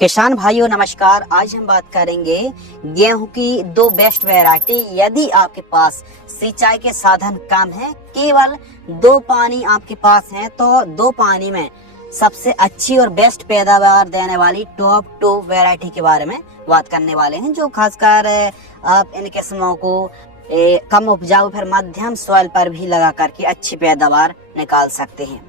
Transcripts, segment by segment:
किसान भाइयों नमस्कार। आज हम बात करेंगे गेहूं की दो बेस्ट वैरायटी। यदि आपके पास सिंचाई के साधन कम है, केवल दो पानी आपके पास है, तो दो पानी में सबसे अच्छी और बेस्ट पैदावार देने वाली टॉप 2 वैरायटी के बारे में बात करने वाले हैं, जो खासकर आप इन किस्मों को कम उपजाऊ फिर मध्यम सॉइल पर भी लगा करके अच्छी पैदावार निकाल सकते हैं।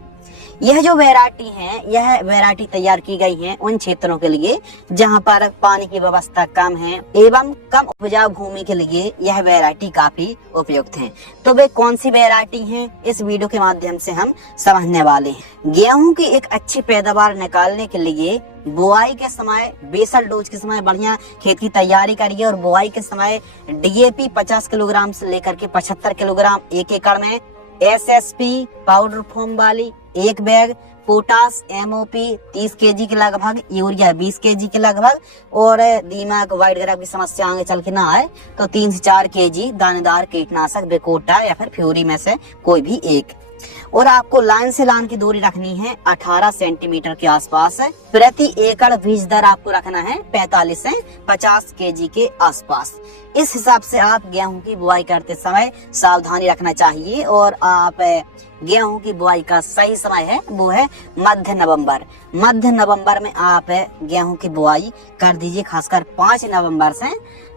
यह जो वैरायटी है, यह वैरायटी तैयार की गई है उन क्षेत्रों के लिए जहां पर पानी की व्यवस्था कम है एवं कम उपजाऊ भूमि के लिए यह वैरायटी काफी उपयुक्त है। तो वे कौन सी वैरायटी है, इस वीडियो के माध्यम से हम समझने वाले हैं। गेहूं की एक अच्छी पैदावार निकालने के लिए बुआई के समय बेसल डोज के समय बढ़िया खेत की तैयारी करिए और बुआई के समय डीएपी 50 किलोग्राम से लेकर के 75 किलोग्राम 1 एकड़ में, एसएसपी पाउडर फॉर्म वाली 1 बैग, पोटास एमओपी 30 केजी के लगभग, यूरिया 20 केजी के लगभग, और दीमक व्हाइट ग्राफ की समस्या आगे चल के ना आए तो 3 से 4 केजी दानेदार कीटनाशक बेकोटा या फिर फ्यूरी में से कोई भी एक। और आपको लाइन से लाइन की दूरी रखनी है 18 सेंटीमीटर के आसपास। प्रति एकड़ बीज दर आपको रखना है 45 से 50 केजी के आसपास। इस हिसाब से आप गेहूं की बुआई करते समय सावधानी रखना चाहिए। और आप गेहूं की बुआई का सही समय है वो है मध्य नवंबर। मध्य नवंबर में आप गेहूं की बुआई कर दीजिए। खासकर 5 नवंबर से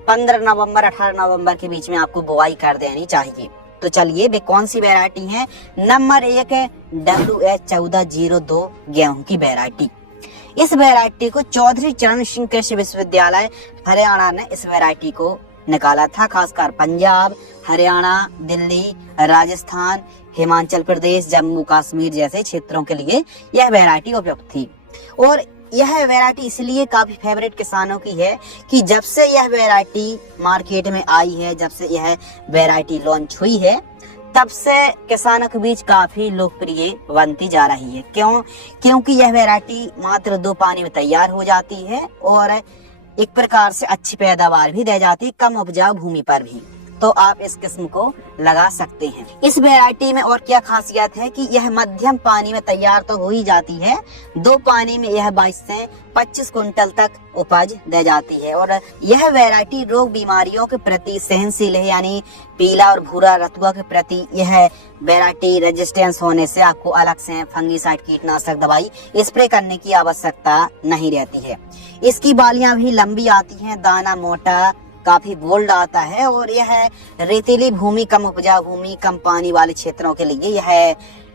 15 नवंबर 18 नवंबर के बीच में आपको बुआई कर देनी चाहिए। तो चलिए वे कौन सी वैरायटी है। नंबर 1 है WH1402 गेहूं की वैरायटी। इस वैरायटी को चौधरी चरण सिंह कृषि विश्वविद्यालय हरियाणा ने इस वैरायटी को निकाला था। खासकर पंजाब, हरियाणा, दिल्ली, राजस्थान, हिमाचल प्रदेश, जम्मू कश्मीर जैसे क्षेत्रों के लिए यह वैरायटी उपयुक्त थी। और यह वैरायटी इसलिए काफी फेवरेट किसानों की है कि जब से यह वैरायटी मार्केट में आई है, जब से यह वैरायटी लॉन्च हुई है, तब से किसानों के बीच काफी लोकप्रिय बनती जा रही है। क्योंकि यह वैरायटी मात्र 2 पानी में तैयार हो जाती है और एक प्रकार से अच्छी पैदावार भी दे जाती है कम उपजाऊ भूमि पर भी। तो आप इस किस्म को लगा सकते हैं। इस वैरायटी में और क्या खासियत है कि यह मध्यम पानी में तैयार तो हो ही जाती है, 2 पानी में यह 22 से 25 कुंटल तक उपज दे जाती है। और यह वैरायटी रोग बीमारियों के प्रति सहनशील है, यानी पीला और भूरा रतुआ के प्रति यह वैरायटी रेजिस्टेंस होने से आपको अलग से फंगीसाइड कीटनाशक दवाई स्प्रे करने की आवश्यकता नहीं रहती है। इसकी बालियां भी लंबी आती हैं, दाना मोटा काफी बोल्ड आता है। और यह रेतीली भूमि, कम उपजाऊ भूमि, कम पानी वाले क्षेत्रों के लिए यह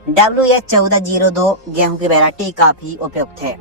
WH1402 गेहूं की वैरायटी काफी उपयुक्त है।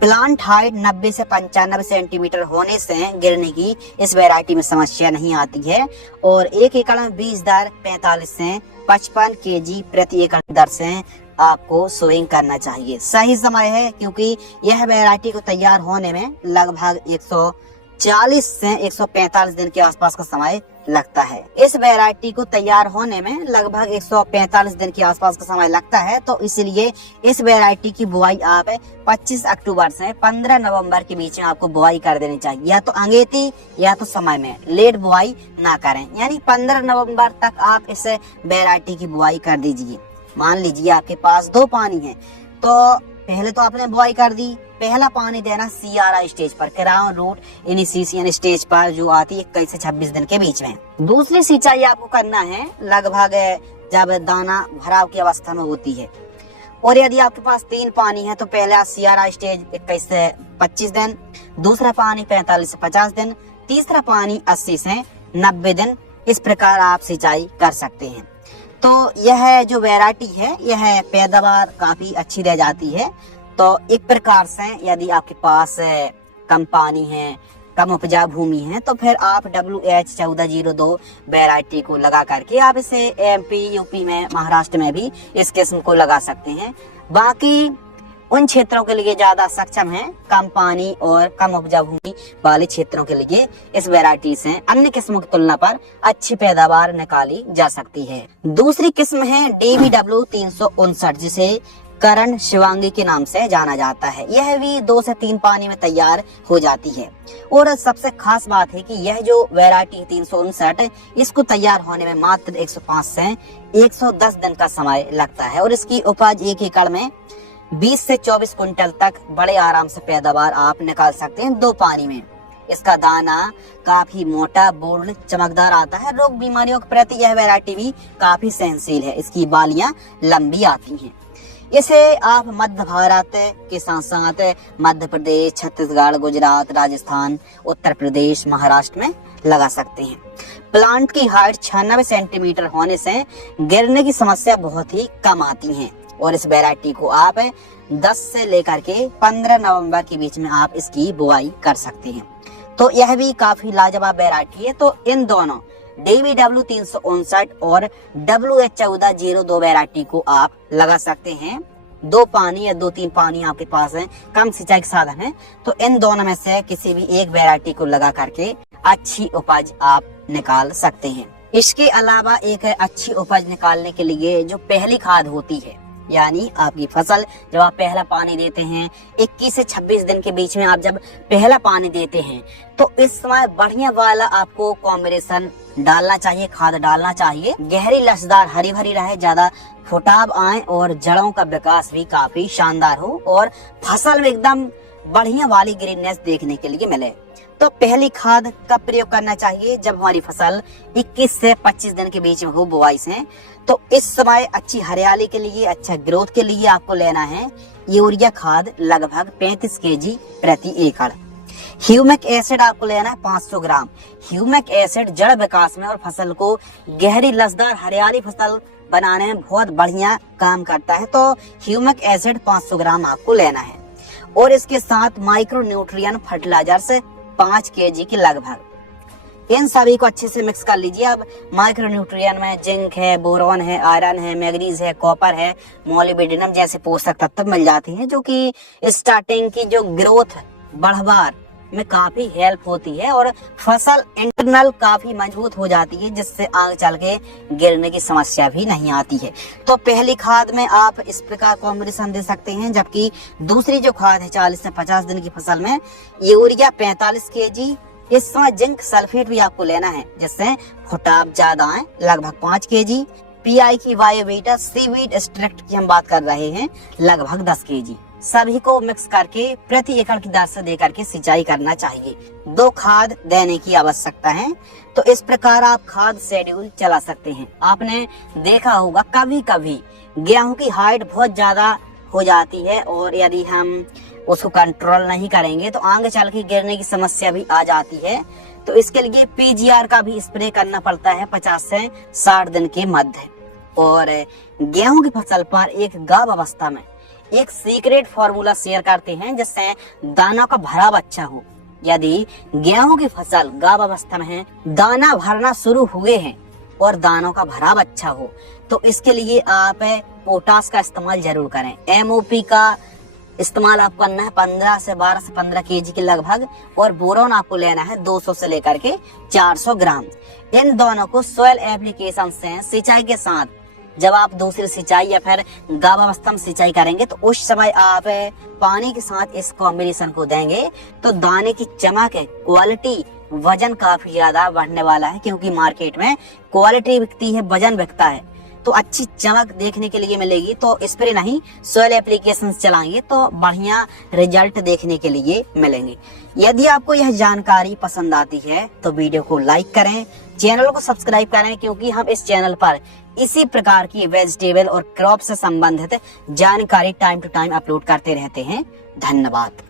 प्लांट हाइट 90 से 95 सेंटीमीटर होने से गिरने की इस वैरायटी में समस्या नहीं आती है। और 1 एकड़ में बीज दर 45 से 55 केजी प्रति एकड़ दर से आपको सोइंग करना चाहिए। सही समय है क्योंकि यह वैरायटी को तैयार होने में लगभग 140 से 145 दिन के आसपास का समय लगता है। इस वैरायटी को तैयार होने में लगभग 145 दिन के आसपास का समय लगता है। तो इसलिए इस वैरायटी की बुआई आप 25 अक्टूबर से 15 नवंबर के बीच में आपको बुआई कर देनी चाहिए, या तो अंगेती या तो समय में। लेट बुआई ना करें, यानी 15 नवंबर तक आप इस वैरायटी की बुआई कर दीजिए। मान लीजिए आपके पास 2 पानी है, तो पहले तो आपने बुआई कर दी। पहला पानी देना CRI स्टेज पर, क्राउन रूट इनिशिएशन स्टेज पर, जो आती है 21 से 26 दिन के बीच में। दूसरी सिंचाई आपको करना है लगभग जब दाना भराव की अवस्था में होती है। और यदि आपके पास 3 पानी है तो पहला CRI स्टेज 21 से 25 दिन, दूसरा पानी 45 से 50 दिन, तीसरा पानी 80 से 90 दिन। इस प्रकार आप सिंचाई कर सकते हैं। तो यह जो वैरायटी है, यह पैदावार काफी अच्छी रह जाती है। तो एक प्रकार से यदि आपके पास कम पानी है, कम उपजाऊ भूमि है, तो फिर आप WH1402 वैरायटी को लगा करके आप इसे MP, UP में, महाराष्ट्र में भी इस किस्म को लगा सकते हैं। बाकी उन क्षेत्रों के लिए ज्यादा सक्षम है, कम पानी और कम उपजाऊ भूमि वाले क्षेत्रों के लिए इस वैरायटी से अन्य किस्मों की तुलना पर अच्छी पैदावार निकाली जा सकती है। दूसरी किस्म है DBW 359, जिसे करण शिवांगी के नाम से जाना जाता है। यह भी 2 से 3 पानी में तैयार हो जाती है। और सबसे खास बात है कि यह जो वैरायटी 359, इसको तैयार होने में मात्र 105 से 110 दिन का समय लगता है। और इसकी उपज 1 एकड़ में 20 से 24 कुंटल तक बड़े आराम से पैदावार आप निकाल सकते हैं 2 पानी में। इसका दाना काफी मोटा, बोल्ड, चमकदार आता है। रोग बीमारियों के प्रति यह वैरायटी भी काफी सहनशील है। इसकी बालियां लंबी आती हैं। इसे आप मध्य भारत के साथ साथ मध्य प्रदेश, छत्तीसगढ़, गुजरात, राजस्थान, उत्तर प्रदेश, महाराष्ट्र में लगा सकते हैं। प्लांट की हाइट 96 सेंटीमीटर होने से गिरने की समस्या बहुत ही कम आती है और इस वैरायटी को आप 10 से लेकर के 15 नवंबर के बीच में आप इसकी बुआई कर सकते हैं। तो यह भी काफी लाजवाब वैरायटी है। तो इन दोनों DBW 359 और WH1402 वैरायटी को आप लगा सकते हैं। 2 पानी या 2-3 पानी आपके पास है, कम सिंचाई के साधन है, तो इन दोनों में से किसी भी एक वैरायटी को लगा करके अच्छी उपज आप निकाल सकते हैं। इसके अलावा एक अच्छी उपज निकालने के लिए जो पहली खाद होती है, यानी आपकी फसल जब आप पहला पानी देते हैं 21 से 26 दिन के बीच में आप जब पहला पानी देते हैं, तो इस समय बढ़िया वाला आपको कॉम्बिनेशन डालना चाहिए, खाद डालना चाहिए। गहरी लसदार हरी भरी रहे, ज्यादा फुटाव आए और जड़ों का विकास भी काफी शानदार हो और फसल में एकदम बढ़िया वाली ग्रीननेस देखने के लिए मिले। तो पहली खाद कब प्रयोग करना चाहिए? जब हमारी फसल 21 से 25 दिन के बीच में हो बुआई से। तो इस समय अच्छी हरियाली के लिए, अच्छा ग्रोथ के लिए आपको लेना है यूरिया खाद लगभग 35 kg प्रति एकड़। ह्यूमिक एसिड आपको लेना है 500 ग्राम। ह्यूमिक एसिड जड़ विकास में और फसल को गहरी लसदार हरियाली फसल बनाने में बहुत बढ़िया काम करता है। तो ह्यूमिक एसिड 500 ग्राम आपको लेना है और इसके साथ माइक्रो न्यूट्रिएंट फर्टिलाइजर से 5 kg के लगभग। इन सभी को अच्छे से मिक्स कर लीजिए। अब माइक्रो न्यूट्रिएंट में जिंक है, बोरॉन है, आयरन है, मैग्नीज है, कॉपर है, मोलिब्डेनम जैसे पोषक तत्व मिल जाते हैं जो कि स्टार्टिंग की जो ग्रोथ बढ़वार में काफी हेल्प होती है और फसल इंटरनल काफी मजबूत हो जाती है, जिससे आगे चल के गिरने की समस्या भी नहीं आती है। तो पहली खाद में आप इस प्रकार कॉम्बिनेशन दे सकते हैं, जबकि दूसरी जो खाद है 40 से 50 दिन की फसल में यूरिया 45 kg। इस समय जिंक सल्फेट भी आपको लेना है जिससे फुटाव ज्यादा है, लगभग 5 kg। PI की बायोवीटा सीवीड एक्सट्रैक्ट की हम बात कर रहे हैं, लगभग 10 kg। सभी को मिक्स करके प्रति एकड़ की दर से दे करके सिंचाई करना चाहिए। 2 खाद देने की आवश्यकता है। तो इस प्रकार आप खाद शेड्यूल चला सकते हैं। आपने देखा होगा कभी कभी गेहूं की हाइट बहुत ज्यादा हो जाती है और यदि हम उसको कंट्रोल नहीं करेंगे तो आगे चल के गिरने की समस्या भी आ जाती है। तो इसके लिए PGR का भी स्प्रे करना पड़ता है 50 से 60 दिन के मध्य। और गेहूं की फसल पर एक गाभ अवस्था में एक सीक्रेट फॉर्मूला शेयर करते हैं जिससे दाना का भराव अच्छा हो। यदि गेहूं की फसल गाभ अवस्था में है, दाना भरना शुरू हुए हैं और दानों का भराव अच्छा हो, तो इसके लिए आप पोटास का इस्तेमाल जरूर करें। MOP का इस्तेमाल आपको करना है 12 से 15 kg के लगभग और बोरॉन आपको लेना है 200 से लेकर के 400 ग्राम। इन दोनों को सोयल एप्लीकेशन से सिंचाई के साथ जब आप दूसरी सिंचाई या फिर गाभ अवस्था में सिंचाई करेंगे तो उस समय आप पानी के साथ इस कॉम्बिनेशन को देंगे तो दाने की चमक, क्वालिटी, वजन काफी ज्यादा बढ़ने वाला है, क्योंकि मार्केट में क्वालिटी बिकती है, वजन बिकता है। तो अच्छी चमक देखने के लिए मिलेगी। तो स्प्रे नहीं, सोयल एप्लीकेशन चलाएंगे तो बढ़िया रिजल्ट देखने के लिए मिलेंगे। यदि आपको यह जानकारी पसंद आती है तो वीडियो को लाइक करें, चैनल को सब्सक्राइब करें, क्योंकि हम इस चैनल पर इसी प्रकार की वेजिटेबल और क्रॉप से संबंधित जानकारी टाइम टू टाइम अपलोड करते रहते हैं। धन्यवाद।